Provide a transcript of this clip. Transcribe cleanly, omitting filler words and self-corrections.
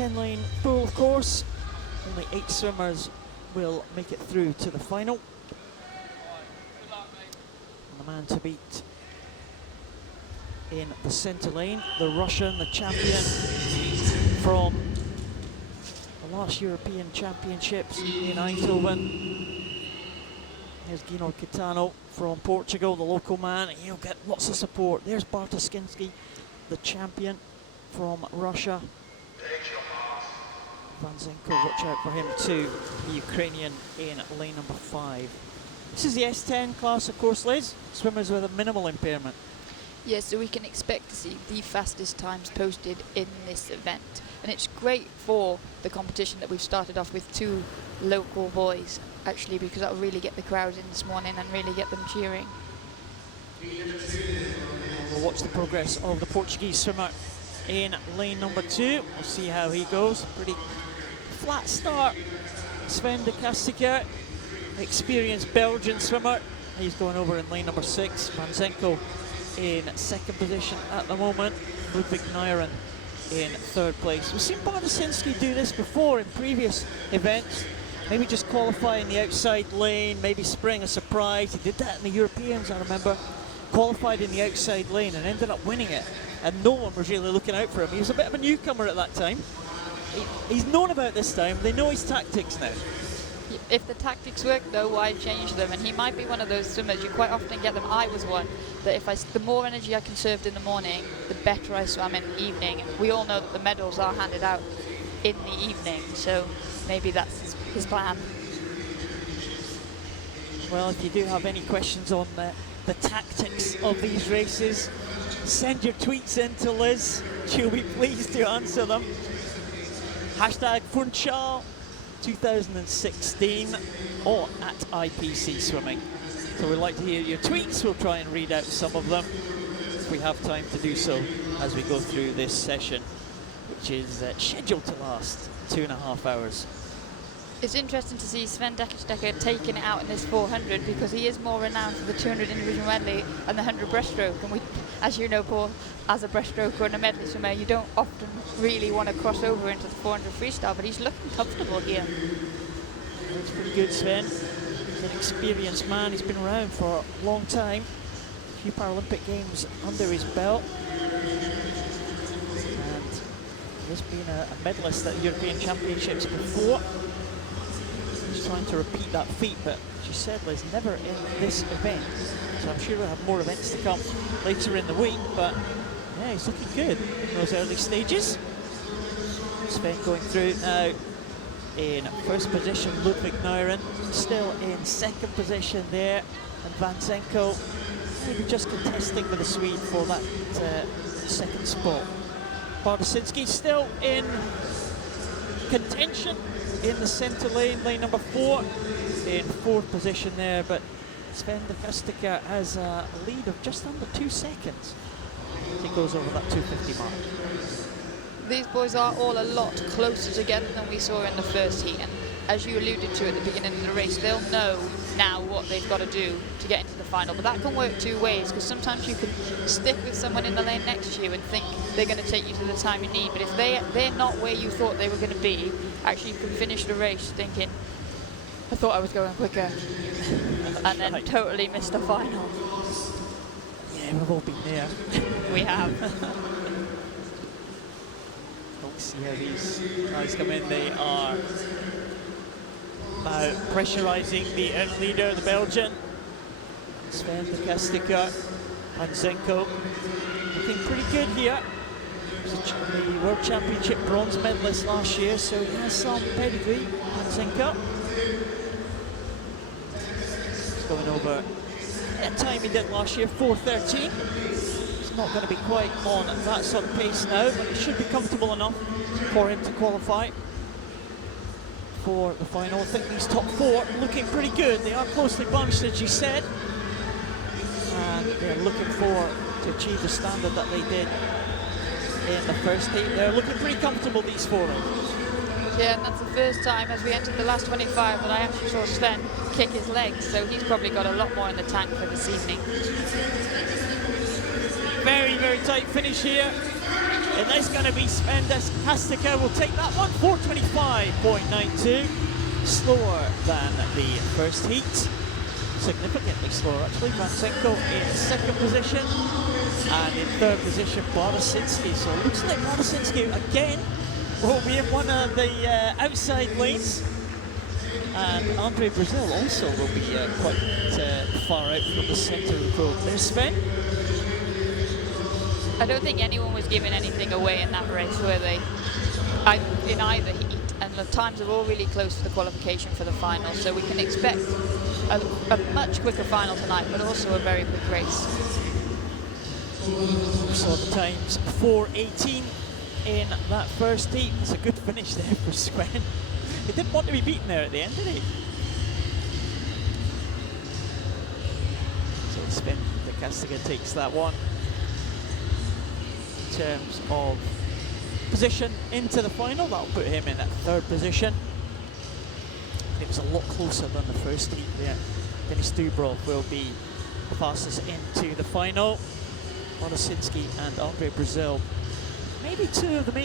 10 lane pool, of course. Only 8 swimmers will make it through to the final. And the man to beat in the center lane, the Russian, the champion from the last European Championships in Eindhoven. Here's Gino CAETANO from Portugal, the local man. He'll get lots of support. There's BARTASINSKII, the champion from Russia. VANZENKO, watch out for him too, the Ukrainian in lane number 5. This is the S10 class, of course, Liz. Swimmers with a minimal impairment. Yes, so we can expect to see the fastest times posted in this event. And it's great for the competition that we've started off with 2 local boys, actually, because that'll really get the crowds in this morning and really get them cheering. We'll watch the progress of the Portuguese swimmer in lane number 2. We'll see how he goes. Pretty flat start. Sven DECAESSTECKER, experienced Belgian swimmer. He's going over in lane number 6. VANZENKO in 2nd position at the moment. Ludvig NYREN in 3rd place. We've seen BARTASINSKII do this before in previous events. Maybe just qualify in the outside lane, maybe spring a surprise. He did that in the Europeans, I remember. Qualified in the outside lane and ended up winning it. And no one was really looking out for him. He was a bit of a newcomer at that time. He's known about this time. They know his tactics now. If the tactics work, though, why change them? And he might be one of those swimmers, you quite often get them. I was one, that if the more energy I conserved in the morning, the better I swam in the evening. We all know that the medals are handed out in the evening, so maybe that's his plan. Well, if you do have any questions on the tactics of these races, send your tweets in to Liz. She'll be pleased to answer them. Hashtag Funchal 2016 or at IPC Swimming. So we'd like to hear your tweets. We'll try and read out some of them if we have time to do so as we go through this session, which is scheduled to last 2.5 hours. It's interesting to see Sven DECAESSTECKER taking it out in this 400 because he is more renowned for the 200 individual medley and the 100 breaststroke. And we, as you know, Paul, as a breaststroker and a medley swimmer, you don't often really want to cross over into the 400 freestyle, but he's looking comfortable here. That's pretty good, Sven. He's an experienced man. He's been around for a long time. A few Paralympic games under his belt. And he's been a medalist at the European Championships before. He's trying to repeat that feat, but she said Liz, never in this event. So I'm sure we'll have more events to come later in the week, but yeah, he's looking good in those early stages. Sven going through now in 1st position, Ludvig NYREN, still in 2nd position there, and VANZENKO maybe just contesting with the Swede for that 2nd spot. BARTASINSKII still in contention in the centre lane, lane number 4, in 4th position there, but Sven DECAESSTECKER has a lead of just under 2 seconds as he goes over that 250 mark. These boys are all a lot closer together than we saw in the first heat, and as you alluded to at the beginning of the race, they'll know now what they've got to do to get into the final, but that can work 2 ways, because sometimes you can stick with someone in the lane next to you and think they're going to take you to the time you need, but if they're not where you thought they were going to be, actually you can finish the race thinking, I thought I was going quicker, and then totally missed the final. Yeah, we've all been there. We have. Don't see how these guys come in. They are now pressurising the leader, the Belgian. Sven DECAESSTECKER, VANZENKO, looking pretty good here. He was the World Championship bronze medalist last year, so he has some pedigree. VANZENKO going over a time he did last year, 4:13. He's not going to be quite on that sort of pace now, but it should be comfortable enough for him to qualify for the final. I think these top 4 looking pretty good. They are closely bunched, as you said, and they're looking to achieve the standard that they did in the first heat. They're looking pretty comfortable, these 4. Yeah, and that's the first time as we entered the last 25 that I actually saw Sven kick his legs, so he's probably got a lot more in the tank for this evening. Very, very tight finish here And it's going to be Sven DECAESSTECKER will take that one, 4:25.92. Slower than the first heat. Significantly slower actually. VANZENKO in second position. And in third position, BARTASINSKII. So it looks like BARTASINSKII again will be in one of the outside lanes. And Brazil also will be quite far out from the centre of the road. There's Sven. I don't think anyone was giving anything away in that race, were they? In either heat. And the times are all really close to the qualification for the final, so we can expect a much quicker final tonight, but also a very quick race. We saw the times 4:18 in that first heat. It's a good finish there for Sven. He didn't want to be beaten there at the end, did he? So Sven DECAESSTECKER takes that one. In terms of position into the final, that'll put him in at third position. It was a lot closer than the first heat there. Dmytro will be the fastest into the final. BARTASINSKII and Brazil, maybe two of the main